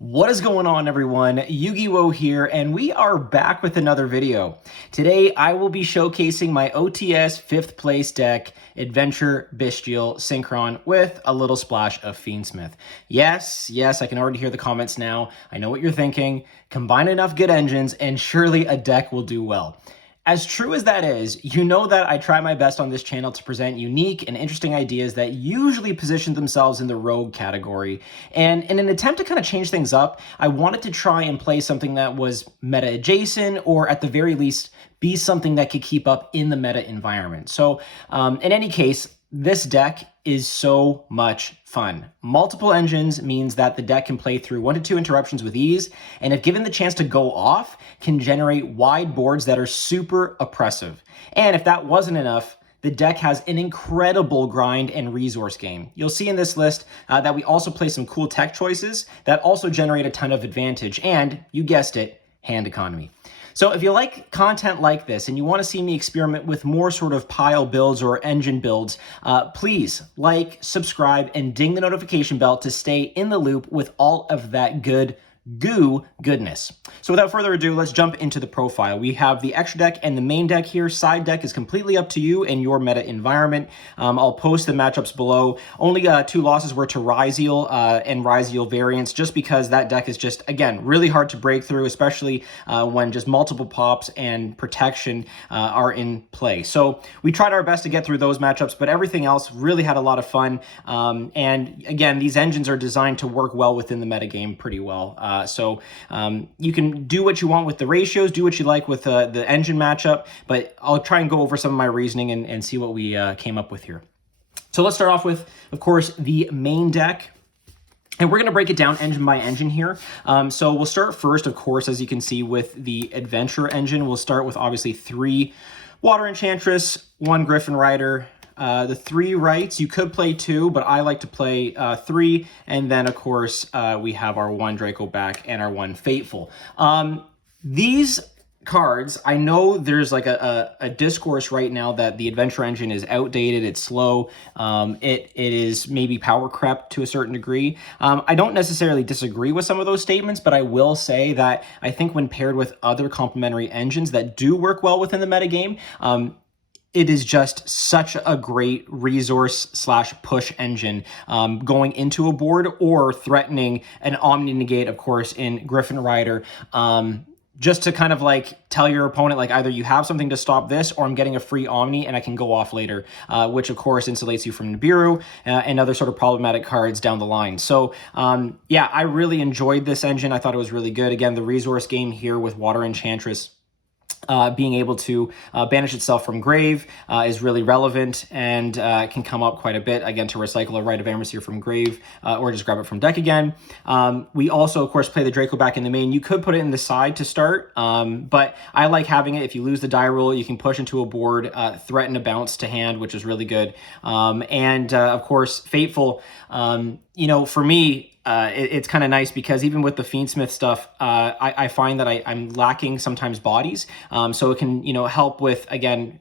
What is going on, everyone? Yu-Gi-Oh here, and we are back with another video. Today, I will be showcasing my OTS 5th place deck, Adventure Bystial Synchron, with a little splash of Fiend Smith. Yes, I can already hear the comments now. I know what you're thinking. Combine enough good engines, and surely a deck will do well. As true as that is, you know that I try my best on this channel to present unique and interesting ideas that usually position themselves in the rogue category. And in an attempt to kind of change things up, I wanted to try and play something that was meta adjacent, or at the very least, be something that could keep up in the meta environment. So in any case, this deck is so much fun. Multiple engines means that the deck can play through 1 to 2 interruptions with ease, and if given the chance to go off, can generate wide boards that are super oppressive. And if that wasn't enough, the deck has an incredible grind and resource game. You'll see in this list that we also play some cool tech choices that also generate a ton of advantage, and you guessed it, hand economy. So if you like content like this and you want to see me experiment with more sort of pile builds or engine builds, please like, subscribe, and ding the notification bell to stay in the loop with all of that goodness. So without further ado, let's jump into the profile. We have the extra deck and the main deck here. Side deck is completely up to you and your meta environment. I'll post the matchups below. Only 2 losses were to Ryzeal and Ryzeal variants, just because that deck is just, again, really hard to break through, especially when just multiple pops and protection are in play. So we tried our best to get through those matchups, but everything else really had a lot of fun. And again, these engines are designed to work well within the metagame pretty well. So you can do what you want with the ratios, do what you like with the engine matchup, but I'll try and go over some of my reasoning and see what we came up with here. So let's start off with, of course, the main deck. And we're going to break it down engine by engine here. So we'll start first, of course, as you can see, with the Adventure engine. We'll start with, obviously, 3 Water Enchantress, 1 Griffin Rider, the 3 rights. You could play 2, but I like to play 3. And then, of course, we have our 1 Draco back and our 1 Fateful. These cards, I know there's like a discourse right now that the Adventure engine is outdated, it's slow, it is maybe power crept to a certain degree. I don't necessarily disagree with some of those statements, but I will say that I think when paired with other complementary engines that do work well within the metagame, it is just such a great resource slash push engine going into a board or threatening an Omni Negate, of course, in Griffin Rider. Just to kind of like tell your opponent, like, either you have something to stop this, or I'm getting a free Omni and I can go off later, which of course insulates you from Nibiru and other sort of problematic cards down the line. So yeah, I really enjoyed this engine. I thought it was really good. Again, the resource game here with Water Enchantress being able to banish itself from grave is really relevant, and can come up quite a bit, again, to recycle a Rite of Amercy from grave, or just grab it from deck again. We also, of course, play the Draco back in the main. You could put it in the side to start, but I like having it. If you lose the die roll, you can push into a board, threaten a bounce to hand, which is really good. And of course, Fateful, you know, for me, it's kind of nice because even with the Fiend Smith stuff, I find that I'm lacking sometimes bodies. So it can, you know, help with, again,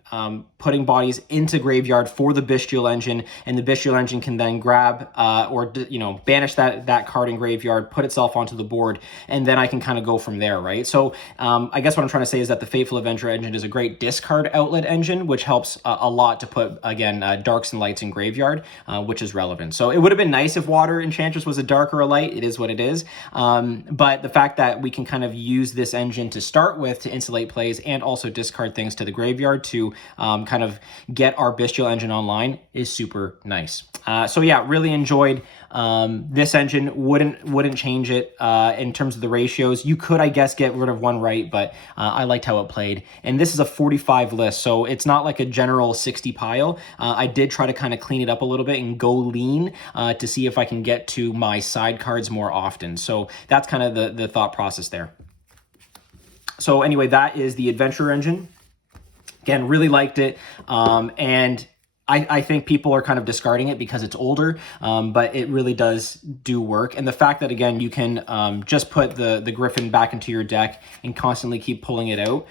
putting bodies into graveyard for the Bystial engine, and the Bystial engine can then grab or, you know, banish that card in graveyard, put itself onto the board, and then I can kind of go from there, right? So I guess what I'm trying to say is that the Fateful Adventure engine is a great discard outlet engine, which helps a lot to put, again, darks and lights in graveyard, which is relevant. So it would have been nice if Water Enchantress was a dark or a light. It is what it is. But the fact that we can kind of use this engine to start with to insulate plays and also discard things to the graveyard to kind of get our Bystial engine online is super nice. So yeah, really enjoyed this engine. Wouldn't change it in terms of the ratios. You could, I guess, get rid of 1 right, but I liked how it played. And this is a 45 list, so it's not like a general 60 pile. I did try to kind of clean it up a little bit and go lean to see if I can get to my side cards more often. So that's kind of the thought process there. So anyway, that is the Adventure engine. Again, really liked it. And I think people are kind of discarding it because it's older, but it really does do work. And the fact that, again, you can just put the Griffin back into your deck and constantly keep pulling it out,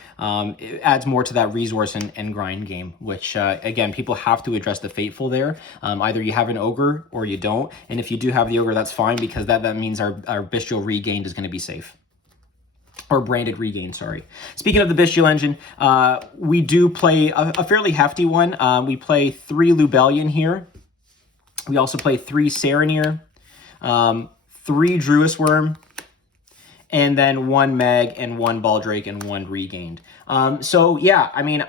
it adds more to that resource and grind game, which, again, people have to address the Fateful there. Either you have an Ogre or you don't. And if you do have the Ogre, that's fine, because that means our Bestial Regained is going to be safe. Or branded regain, sorry. Speaking of the Bystial engine, we do play a fairly hefty one. We play 3 Lubellion here. We also play 3 Saronir, 3 Druis Worm, and then 1 Mag and 1 Baldrake and 1 Regained. So yeah, I mean,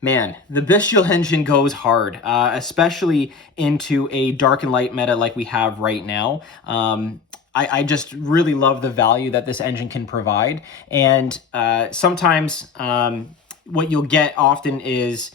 man, the Bystial engine goes hard, especially into a Dark and Light meta like we have right now. I just really love the value that this engine can provide. And sometimes what you'll get often is,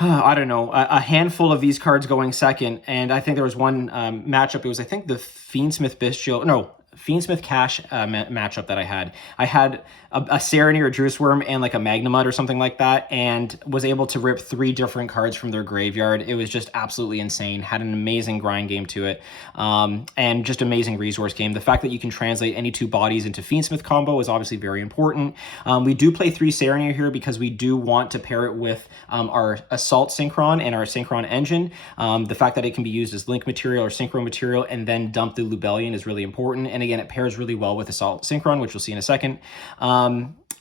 I don't know, a handful of these cards going second. And I think there was one matchup. It was, I think, the Fiend Smith Bystial. No, Fiend Smith Kash matchup that I had. I had a Saronir, a Druis Worm, and like a Magnemud or something like that, and was able to rip 3 different cards from their graveyard. It was just absolutely insane. Had an amazing grind game to it, and just amazing resource game. The fact that you can translate any 2 bodies into Fiend Smith combo is obviously very important. We do play 3 Saronir here because we do want to pair it with our Assault Synchron and our Synchron engine. The fact that it can be used as link material or synchro material and then dump the Lubellion is really important. And again, it pairs really well with Assault Synchron, which we'll see in a second.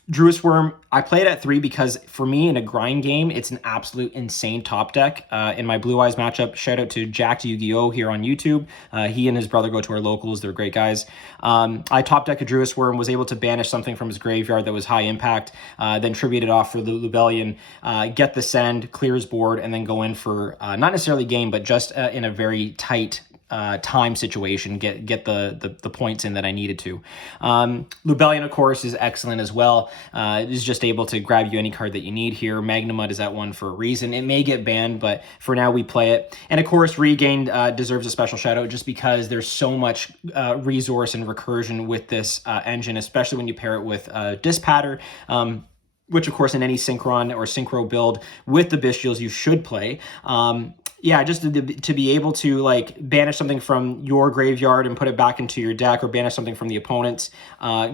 Druis Worm, I play it at 3 because for me in a grind game, it's an absolute insane top deck. In my Blue Eyes matchup, shout out to Jack Yu-Gi-Oh here on YouTube. He and his brother go to our locals. They're great guys. I top deck a Druis Worm, was able to banish something from his graveyard that was high impact, then tribute it off for the Lubellion, get the send, clear his board, and then go in for not necessarily game, but just in a very tight time situation, get the points in that I needed to. Lubellion, of course, is excellent as well. Is just able to grab you any card that you need here. Magnemud is at 1 for a reason. It may get banned, but for now we play it. And of course, Regained deserves a special shout out just because there's so much resource and recursion with this engine, especially when you pair it with Dispatter. Which, of course, in any Synchron or Synchro build with the Bystials, you should play. Yeah, just to be able to like banish something from your graveyard and put it back into your deck, or banish something from the opponent's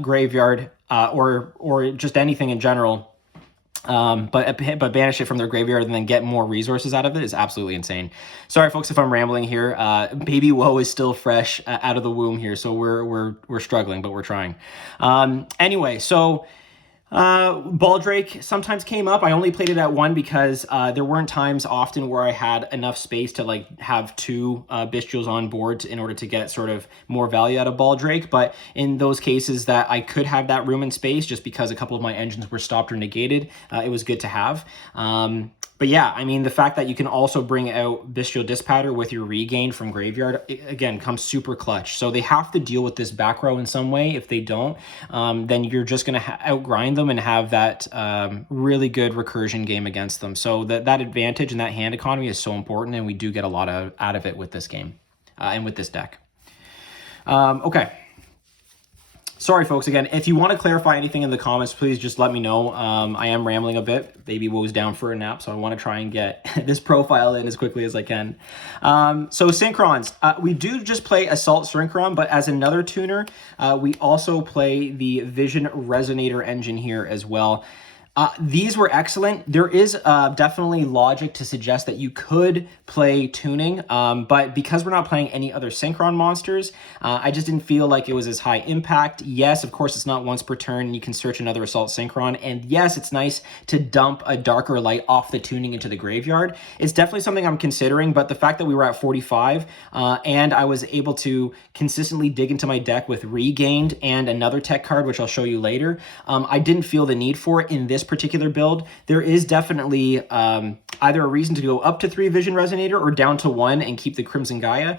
graveyard, or just anything in general. But banish it from their graveyard and then get more resources out of it is absolutely insane. Sorry, folks, if I'm rambling here. Baby Woe is still fresh out of the womb here, so we're struggling, but we're trying. Anyway, so. Baldrake sometimes came up. I only played it at 1 because there weren't times often where I had enough space to like have 2 Bystials on board in order to get sort of more value out of Baldrake. But in those cases that I could have that room and space just because a couple of my engines were stopped or negated, it was good to have. But yeah, I mean, the fact that you can also bring out Bystial Dispatter with your Regain from graveyard, again, comes super clutch. So they have to deal with this back row in some way. If they don't, then you're just going to outgrind them and have that really good recursion game against them. So that advantage and that hand economy is so important, and we do get a lot out of it with this game and with this deck. Okay. Sorry, folks, again, if you want to clarify anything in the comments, please just let me know. I am rambling a bit. Baby Woe's down for a nap, so I want to try and get this profile in as quickly as I can. So Synchrons. We do just play Assault Synchron, but as another tuner, we also play the Vision Resonator engine here as well. These were excellent. There is definitely logic to suggest that you could play tuning, but because we're not playing any other Synchron monsters, I just didn't feel like it was as high impact. Yes, of course, it's not once per turn, and you can search another Assault Synchron, and yes, it's nice to dump a Darker Light off the tuning into the graveyard. It's definitely something I'm considering, but the fact that we were at 45, and I was able to consistently dig into my deck with Regained and another tech card, which I'll show you later, I didn't feel the need for it in this particular build. There is definitely either a reason to go up to 3 Vision Resonator or down to 1 and keep the Crimson Gaia,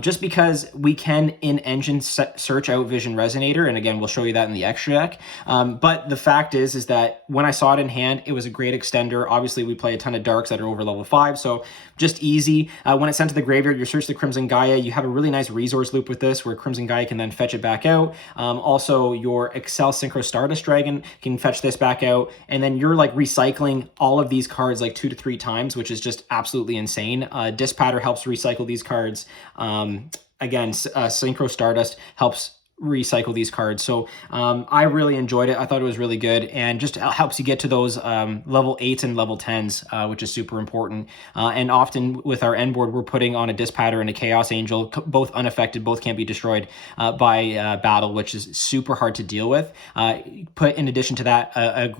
just because we can in-engine search out Vision Resonator, and again, we'll show you that in the extra deck. But the fact is that when I saw it in hand, it was a great extender. Obviously, we play a ton of Darks that are over level 5, so just easy. When it's sent to the graveyard, you search the Crimson Gaia. You have a really nice resource loop with this, where Crimson Gaia can then fetch it back out. Also, your Excel Synchro Stardust Dragon can fetch this back out, and then you're like recycling all of these cards like 2 to 3 times, which is just absolutely insane. Dispatter helps recycle these cards. Again, Synchro Stardust helps recycle these cards. So I really enjoyed it. I thought it was really good, and just helps you get to those level 8s and level 10s, which is super important. And often with our end board, we're putting on a Dispatter and a Chaos Angel, both unaffected, both can't be destroyed by battle, which is super hard to deal with. Put in addition to that a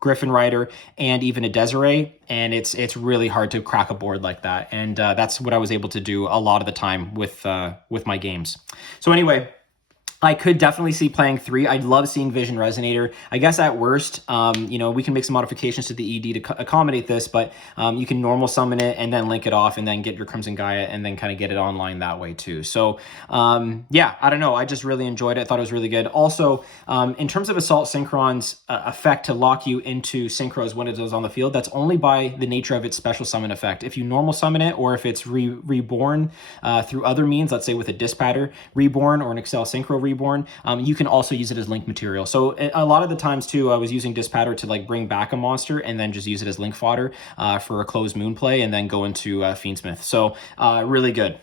Griffin Rider and even a Desiree, and it's really hard to crack a board like that. And that's what I was able to do a lot of the time with my games. So anyway, I could definitely see playing 3. I'd love seeing Vision Resonator. I guess at worst, you know, we can make some modifications to the ED to accommodate this, but you can normal summon it and then link it off and then get your Crimson Gaia and then kind of get it online that way too. So yeah, I don't know. I just really enjoyed it. I thought it was really good. Also, in terms of Assault Synchron's effect to lock you into Synchros when it is on the field, that's only by the nature of its special summon effect. If you normal summon it, or if it's reborn through other means, let's say with a Dispatter reborn or an Excel Synchro reborn, you can also use it as link material. So a lot of the times too, I was using Dispatter to like bring back a monster and then just use it as link fodder for a closed moon play and then go into Fiend Smith. So really good.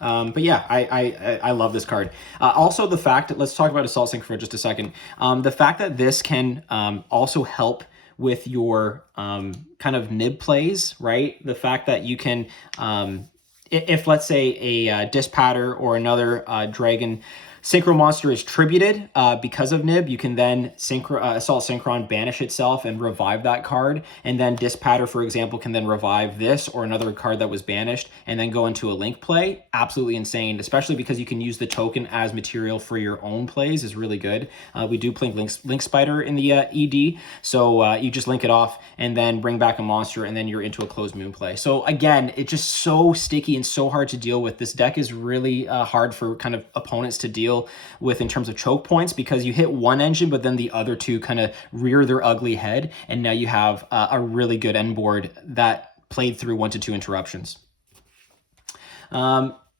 But yeah, I love this card. Also the fact that, let's talk about Assault Sync for just a second. The fact that this can also help with your kind of nib plays, right? The fact that you can, if let's say a Dispatter or another Dragon Synchro monster is tributed because of nib, you can then Assault Synchron banish itself and revive that card, and then Dispatter, for example, can then revive this or another card that was banished and then go into a link play. Absolutely insane, especially because you can use the token as material for your own plays, is really good. We do play Link Spider in the ED, so you just link it off and then bring back a monster and then you're into a closed moon play. So again, it's just so sticky and so hard to deal with. This deck is really hard for kind of opponents to deal with in terms of choke points, because you hit one engine but then the other two kind of rear their ugly head, and now you have a really good end board that played through 1 to 2 interruptions.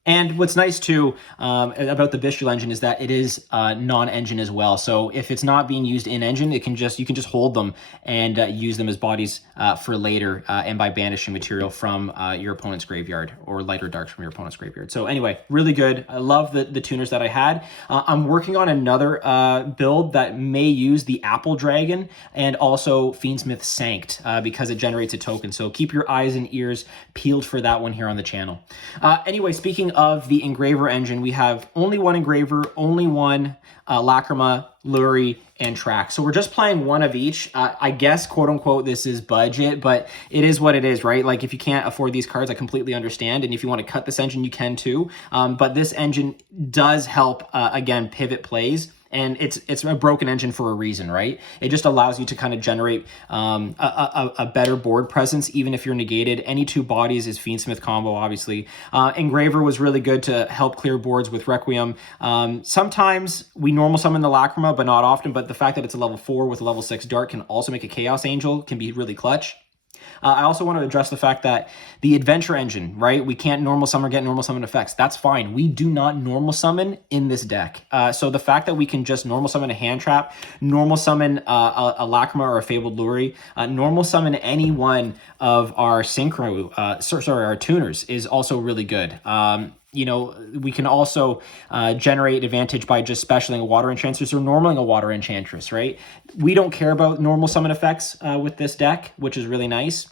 And what's nice too about the Bystial engine is that it is non-engine as well. So if it's not being used in engine, you can just hold them and use them as bodies for later, and by banishing material from your opponent's graveyard, or light or dark from your opponent's graveyard. So anyway, really good. I love the tuners that I had. I'm working on another build that may use the Apple Dragon and also Fiend Smith Sanct because it generates a token. So keep your eyes and ears peeled for that one here on the channel. Anyway, speaking of the engraver engine, we have only one engraver, only one Lacrima, Lurie, and Track. So we're just playing one of each. I guess, quote unquote, this is budget, but it is what it is, right? Like if you can't afford these cards, I completely understand. And if you want to cut this engine, you can too. But this engine does help, again, pivot plays. And it's a broken engine for a reason, right? It just allows you to kind of generate a better board presence, even if you're negated. Any 2 bodies is Fiend Smith combo, obviously. Engraver was really good to help clear boards with Requiem. Sometimes we normal summon the Lacrima, but not often. But the fact that it's a level 4 with a level 6 Dart can also make a Chaos Angel, can be really clutch. I also want to address the fact that the Adventure engine, right? We can't normal summon or get normal summon effects. That's fine. We do not normal summon in this deck. So the fact that we can just normal summon a Hand Trap, normal summon a Lacrima or a Fabled Lurie, normal summon any one of our Synchro, our tuners is also really good. You know, we can also generate advantage by just specialing a Water Enchantress or normaling a Water Enchantress, right? We don't care about normal summon effects with this deck, which is really nice.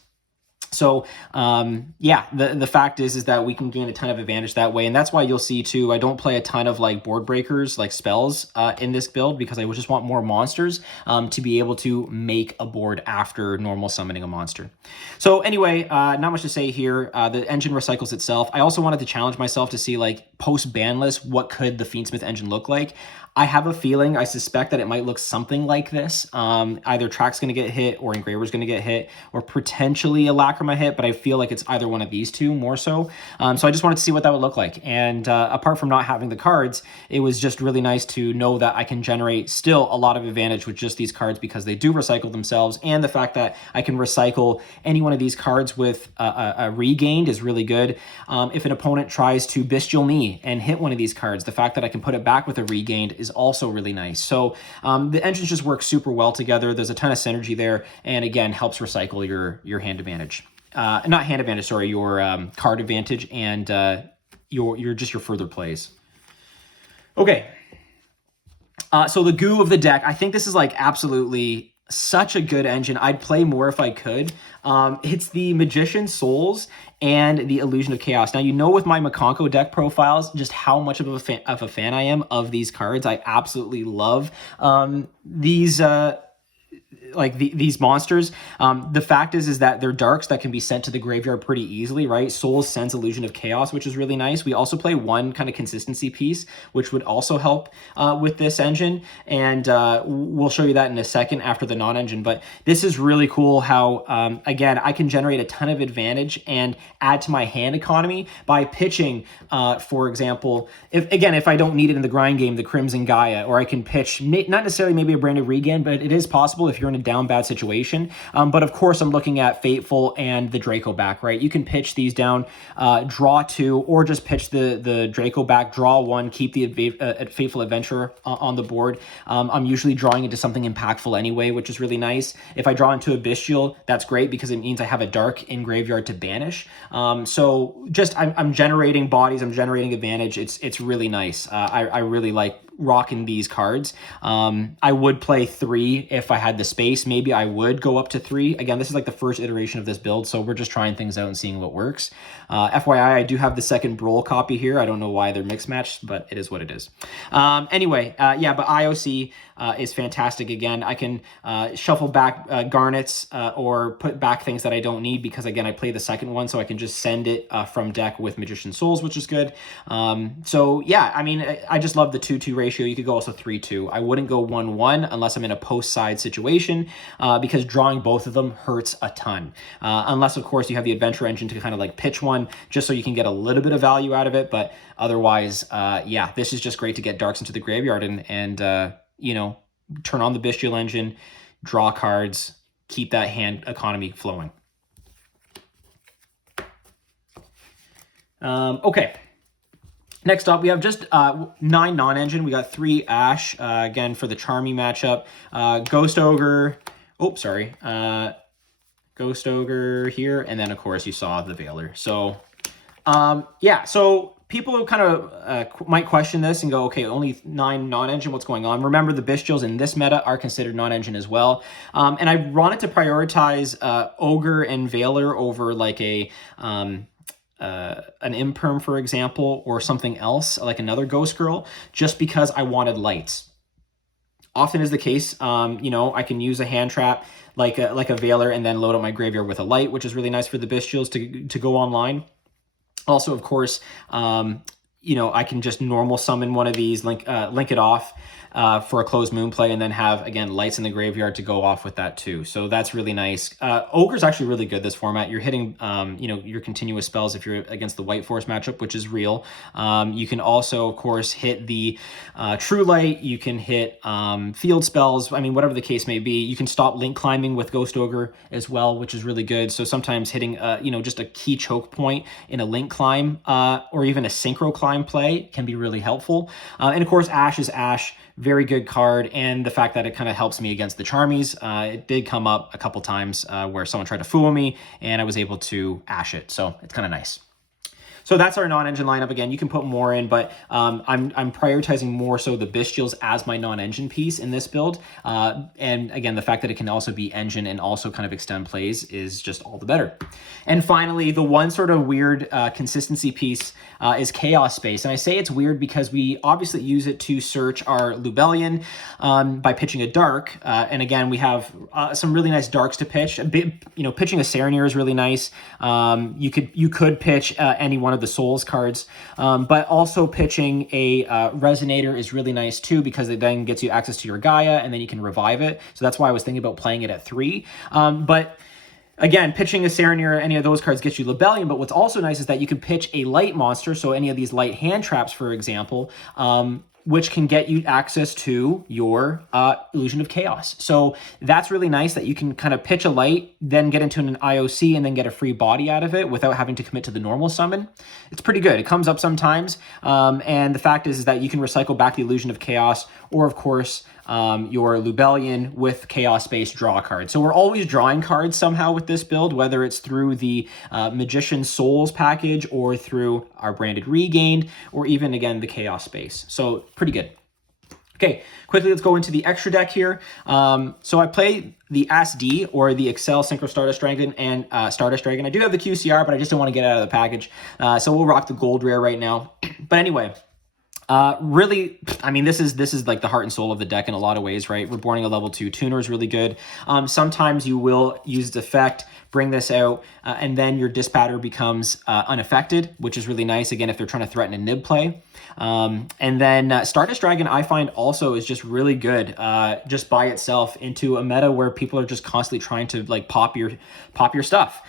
So yeah, the fact is that we can gain a ton of advantage that way, and that's why you'll see too, I don't play a ton of like board breakers, like spells in this build, because I just want more monsters to be able to make a board after normal summoning a monster. So anyway, not much to say here. The engine recycles itself. I also wanted to challenge myself to see, like, post ban list, what could the Fiend Smith engine look like. I have a feeling, I suspect that it might look something like this. Either Track's going to get hit, or Engraver's going to get hit, or potentially a Lacrima Lacrima hit, but I feel like it's either one of these two more so. So I just wanted to see what that would look like. And apart from not having the cards, it was just really nice to know that I can generate still a lot of advantage with just these cards because they do recycle themselves, and the fact that I can recycle any one of these cards with a regained is really good. If an opponent tries to Bystial me and hit one of these cards, the fact that I can put it back with a regained is also really nice. So the engines just work super well together. There's a ton of synergy there, and again, helps recycle your hand advantage. Not hand advantage, sorry, your card advantage and your further plays. Okay. So the goo of the deck, I think this is like absolutely such a good engine. I'd play more if I could. It's the Magician Souls and the Illusion of Chaos. Now, you know with my Makonko deck profiles just how much of a fan I am of these cards. I absolutely love these these monsters. The fact is that they're darks that can be sent to the graveyard pretty easily, right? Souls sends Illusion of Chaos, which is really nice. We also play one kind of consistency piece, which would also help with this engine, and we'll show you that in a second after the non-engine. But this is really cool how, again, I can generate a ton of advantage and add to my hand economy by pitching, for example, if I don't need it in the grind game, the Crimson Gaia, or I can pitch, not necessarily maybe a branded regain, but it is possible if you're in a down bad situation. But of course, I'm looking at Fateful and the Draco back, right? You can pitch these down, draw two, or just pitch the Draco back, draw one, keep the Fateful Adventurer on the board. I'm usually drawing into something impactful anyway, which is really nice. If I draw into a Bystial, that's great because it means I have a dark in graveyard to banish. So just I'm generating bodies, I'm generating advantage. It's really nice. I really like rocking these cards. I would play 3 if I had the space. Maybe I would go up to 3. Again, this is like the first iteration of this build, so we're just trying things out and seeing what works. FYI, I do have the second Brawl copy here. I don't know why they're mixed matched, but it is what it is. Anyway, yeah, but IOC is fantastic. Again, I can shuffle back Garnets or put back things that I don't need because, again, I play the second one, so I can just send it from deck with Magician Souls, which is good. So, yeah, I mean, I just love the 2-2 ratio. You could go also 3-2. I wouldn't go 1-1 unless I'm in a post-side situation because drawing both of them hurts a ton. Unless, of course, you have the Adventure Engine to kind of like pitch one just so you can get a little bit of value out of it. But otherwise, yeah, this is just great to get darks into the graveyard and you know, turn on the Bystial engine, draw cards, keep that hand economy flowing. Okay. Next up, we have just 9 non-engine. We got 3 Ash, again, for the Charmy matchup. Ghost Ogre, Ghost Ogre here, and then, of course, you saw the Veiler. So, yeah, so people kind of might question this and go, okay, only 9 non-engine, what's going on? Remember, the Bystials in this meta are considered non-engine as well. And I wanted to prioritize Ogre and Veiler over like an Imperm, for example, or something else, like another Ghost Girl, just because I wanted lights. Often is the case, you know, I can use a hand trap like a Veiler and then load up my graveyard with a light, which is really nice for the Bystials to go online. Also, of course, you know, I can just normal summon one of these, link it off for a closed moon play, and then have, again, lights in the graveyard to go off with that too. So that's really nice. Ogre's actually really good this format. You're hitting, you know, your continuous spells if you're against the White Force matchup, which is real. You can also, of course, hit the True Light. You can hit field spells. I mean, whatever the case may be. You can stop link climbing with Ghost Ogre as well, which is really good. So sometimes hitting, you know, just a key choke point in a link climb or even a synchro climb play can be really helpful. And of course, Ash is Ash. Very good card, and the fact that it kind of helps me against the Charmies. It did come up a couple times where someone tried to fool me, and I was able to Ash it, so it's kind of nice. So that's our non-engine lineup. Again, you can put more in, but I'm prioritizing more so the Bystials as my non-engine piece in this build. And again, the fact that it can also be engine and also kind of extend plays is just all the better. And finally, the one sort of weird consistency piece is Chaos Space. And I say it's weird because we obviously use it to search our Lubellion by pitching a dark. And again, we have some really nice darks to pitch. You know, pitching a Serenir is really nice. You could pitch any one of the Souls cards, but also pitching a Resonator is really nice too because it then gets you access to your Gaia and then you can revive it. So that's why I was thinking about playing it at 3. But Again, pitching a Serenir or any of those cards gets you Lebellion, but what's also nice is that you can pitch a light monster, so any of these light hand traps, for example, which can get you access to your Illusion of Chaos. So that's really nice that you can kind of pitch a light, then get into an IOC, and then get a free body out of it without having to commit to the normal summon. It's pretty good. It comes up sometimes, and the fact is that you can recycle back the Illusion of Chaos, or of course, your Lebellion with Chaos-based draw cards. So we're always drawing cards somehow with this build, whether it's through the Magician Souls package or through our branded Regained, or even, again, the Chaos space. So pretty good. Okay, quickly let's go into the extra deck here. So I play the SD, or the Excel Synchro Stardust Dragon and Stardust Dragon. I do have the QCR, but I just don't want to get out of the package. So we'll rock the gold rare right now. But anyway, really, I mean, this is like the heart and soul of the deck in a lot of ways, right? Reborning a level 2 tuner is really good. Sometimes you will use the effect, bring this out, and then your Dispatter becomes unaffected, which is really nice, again, if they're trying to threaten a nib play. And then Stardust Dragon, I find also is just really good just by itself into a meta where people are just constantly trying to like pop your stuff.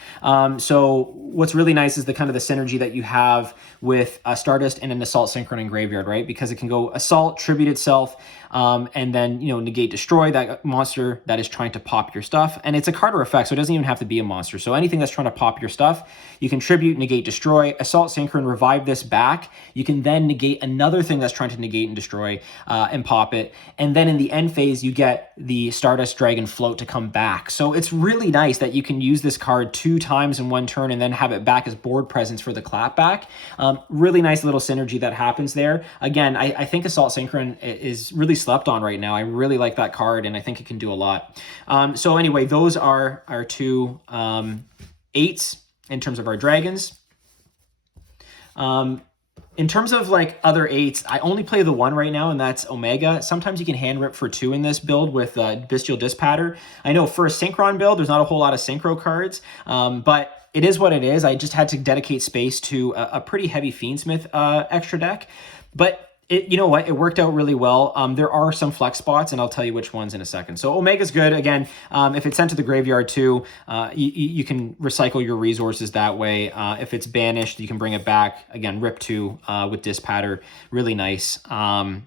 So what's really nice is the kind of the synergy that you have with Stardust and an Assault Synchron in Graveyard, right? Because it can go Assault, tribute itself, and then, you know, negate, destroy that monster that is trying to pop your stuff. And it's a Carter effect, so it doesn't even have to be a monster. So anything that's trying to pop your stuff, you can tribute, negate, destroy, Assault Synchron, revive this back. You can then negate another thing that's trying to negate and destroy and pop it. And then in the end phase, you get the Stardust Dragon float to come back. So it's really nice that you can use this card 2 times in one turn and then have it back as board presence for the clapback. Really nice little synergy that happens there. Again, I think Assault Synchron is really slept on right now. I really like that card, and I think it can do a lot. So anyway, those are our 2 8s in terms of our dragons. In terms of like other 8s, I only play the 1 right now, and that's Omega. Sometimes you can hand rip for 2 in this build with Bystial Dispatter. I know for a Synchron build, there's not a whole lot of Synchro cards, but it is what it is. I just had to dedicate space to a pretty heavy Fiend Smith extra deck. But you know what? It worked out really well. There are some flex spots, and I'll tell you which ones in a second. So Omega's good. Again, if it's sent to the graveyard too, you can recycle your resources that way. If it's banished, you can bring it back. Again, rip 2 with Dispatter. Really nice.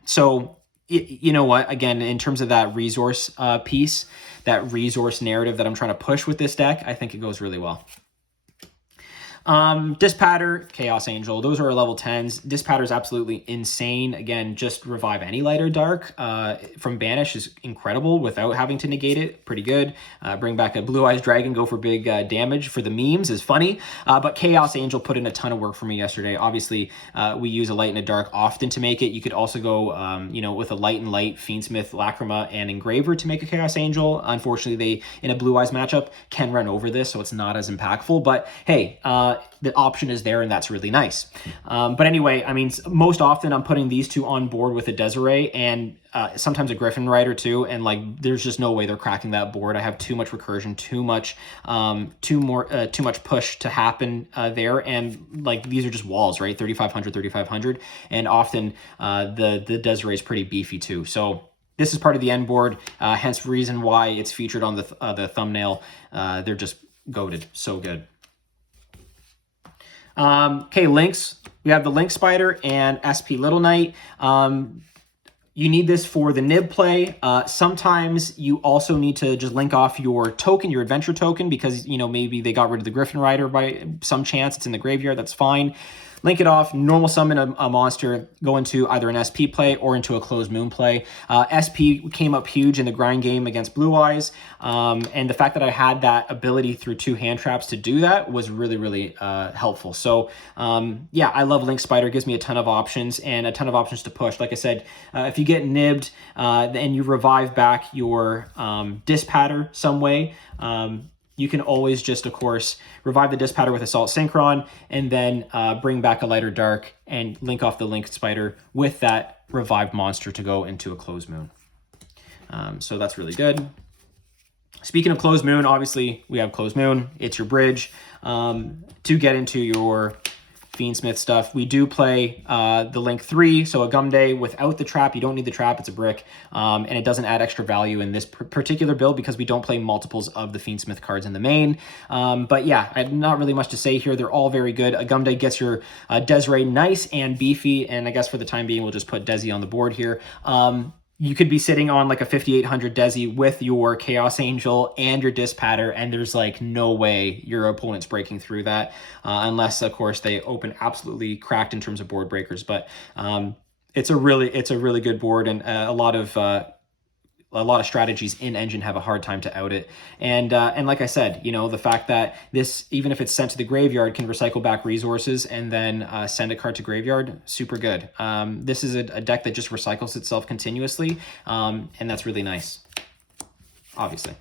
So you know what? Again, in terms of that resource piece, that resource narrative that I'm trying to push with this deck, I think it goes really well. Dispatter, Chaos Angel, those are our level 10s. Dispatter is absolutely insane. Again, just revive any light or dark from Banish is incredible without having to negate it. Pretty good. Bring back a Blue Eyes Dragon, go for big damage for the memes is funny. But Chaos Angel put in a ton of work for me yesterday. Obviously, we use a light and a dark often to make it. You could also go, you know, with a light and light, Fiend Smith, Lacrima, and Engraver to make a Chaos Angel. Unfortunately, they, in a Blue Eyes matchup, can run over this, so it's not as impactful. But hey, the option is there, and that's really nice. But anyway, I mean, most often I'm putting these 2 on board with a Desiree and sometimes a Griffin Rider too, and like there's just no way they're cracking that board. I have too much recursion, too much push to happen there, and like these are just walls, right? 3,500, and often the Desiree is pretty beefy too. So this is part of the end board, hence reason why it's featured on the thumbnail. They're just goated, so good. Okay, links. We have the Link Spider and SP Little Knight. You need this for the nib play. Sometimes you also need to just link off your token, your adventure token, because, you know, maybe they got rid of the Griffin Rider by some chance. It's in the graveyard. That's fine. Link it off, normal summon a monster, go into either an SP play or into a Closed Moon play. SP came up huge in the grind game against Blue Eyes, and the fact that I had that ability through 2 hand traps to do that was really, really helpful. So yeah, I love Link Spider. It gives me a ton of options and a ton of options to push. Like I said, if you get nibbed and you revive back your Dispatter some way, you can always just, of course, revive the Dispatter with Assault Synchron and then bring back a lighter dark and link off the Link Spider with that revived monster to go into a Closed Moon. So that's really good. Speaking of Closed Moon, obviously we have Closed Moon. It's your bridge to get into your Fiend Smith stuff. We do play the Link 3, so a Gum Day without the trap. You don't need the trap, it's a brick, and it doesn't add extra value in this particular build because we don't play multiples of the Fiend Smith cards in the main. But yeah, not really much to say here. They're all very good. A Gum Day gets your Desiree nice and beefy, and I guess for the time being, we'll just put Desi on the board here. You could be sitting on like a 5800 Desi with your Chaos Angel and your Dispatter, and there's like no way your opponent's breaking through that, unless of course they open absolutely cracked in terms of board breakers. But it's a really good board, and a lot of strategies in Engine have a hard time to out it. And like I said, you know, the fact that this, even if it's sent to the graveyard, can recycle back resources and then send a card to graveyard, super good. This is a deck that just recycles itself continuously, and that's really nice, obviously.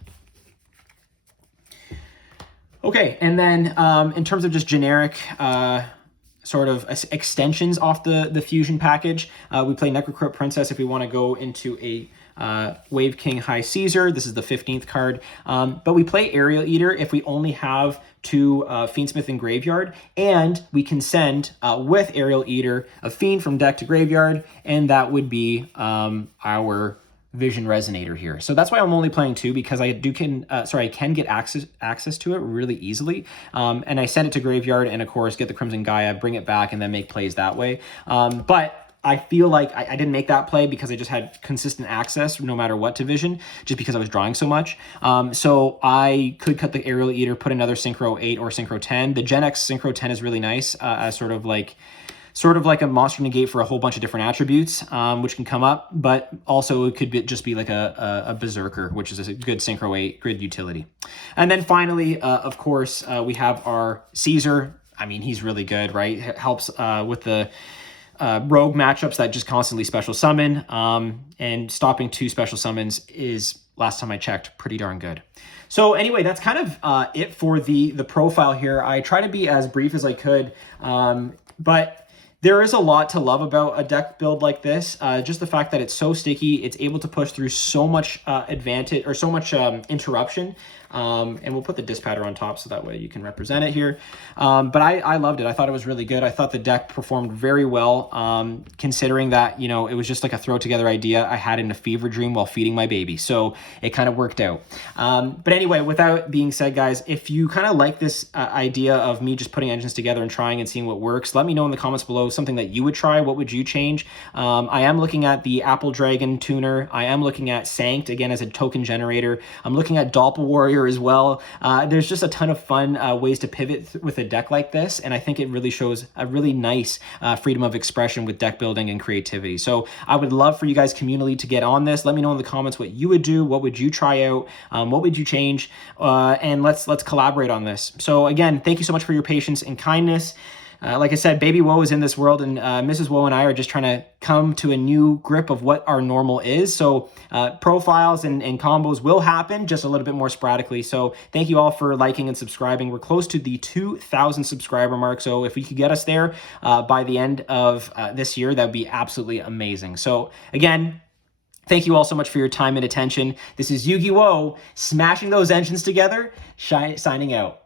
Okay, and then in terms of just generic sort of extensions off the fusion package, we play Necrocrypt Princess if we want to go into a Wave King High Caesar. This is the 15th card. But we play Aerial Eater if we only have 2 Fiend Smith in graveyard, and we can send with Aerial Eater a Fiend from deck to graveyard, and that would be our Vision Resonator here. So that's why I'm only playing 2, because I can get access to it really easily. And I send it to graveyard, and of course get the Crimson Gaia, bring it back, and then make plays that way. But I feel like I didn't make that play because I just had consistent access no matter what to Vision, just because I was drawing so much. So I could cut the Aerial Eater, put another Synchro 8 or Synchro 10. The Gen X Synchro 10 is really nice, as sort of like a monster negate for a whole bunch of different attributes, which can come up, but also it could just be like a Berserker, which is a good Synchro 8 grid utility. And then finally, of course, we have our Caesar. I mean, he's really good, right? It helps with the rogue matchups that just constantly special summon, and stopping 2 special summons is, last time I checked, pretty darn good. So anyway, that's kind of it for the profile here. I try to be as brief as I could, but there is a lot to love about a deck build like this. Just the fact that it's so sticky, it's able to push through so much advantage, or so much interruption. And we'll put the Dispatter on top so that way you can represent it here. But I loved it. I thought it was really good. I thought the deck performed very well, considering that, you know, it was just like a throw together idea I had in a fever dream while feeding my baby. So it kind of worked out. But anyway, with that being said, guys, if you kind of like this idea of me just putting engines together and trying and seeing what works, let me know in the comments below something that you would try. What would you change? I am looking at the Apple Dragon tuner. I am looking at Sanct, again, as a token generator. I'm looking at Doppel Warrior as well. There's just a ton of fun ways to pivot with a deck like this, and I think it really shows a really nice freedom of expression with deck building and creativity. So I would love for you guys communally to get on this. Let me know in the comments what you would do, what would you try out, what would you change, and let's collaborate on this. So again, thank you so much for your patience and kindness. Like I said, Baby Woe is in this world, and Mrs. Woe and I are just trying to come to a new grip of what our normal is. So profiles and combos will happen, just a little bit more sporadically. So thank you all for liking and subscribing. We're close to the 2,000 subscriber mark. So if we could get us there by the end of this year, that would be absolutely amazing. So again, thank you all so much for your time and attention. This is Yu-Gi-Oh! Smashing those engines together, signing out.